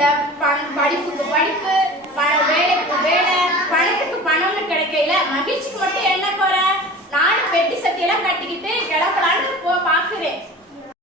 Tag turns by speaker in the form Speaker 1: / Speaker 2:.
Speaker 1: காலத்துல படிப்புக்கு படிப்பு வேலைக்கு வேலை பணத்துக்கு பணம்னு கிடைக்கல மகிழ்ச்சிக்கு மட்டும் என்ன குறை நானும் பெட்டி சட்டியெல்லாம் கட்டிக்கிட்டு கிளம்பலான்னு போ பாக்குறேன்.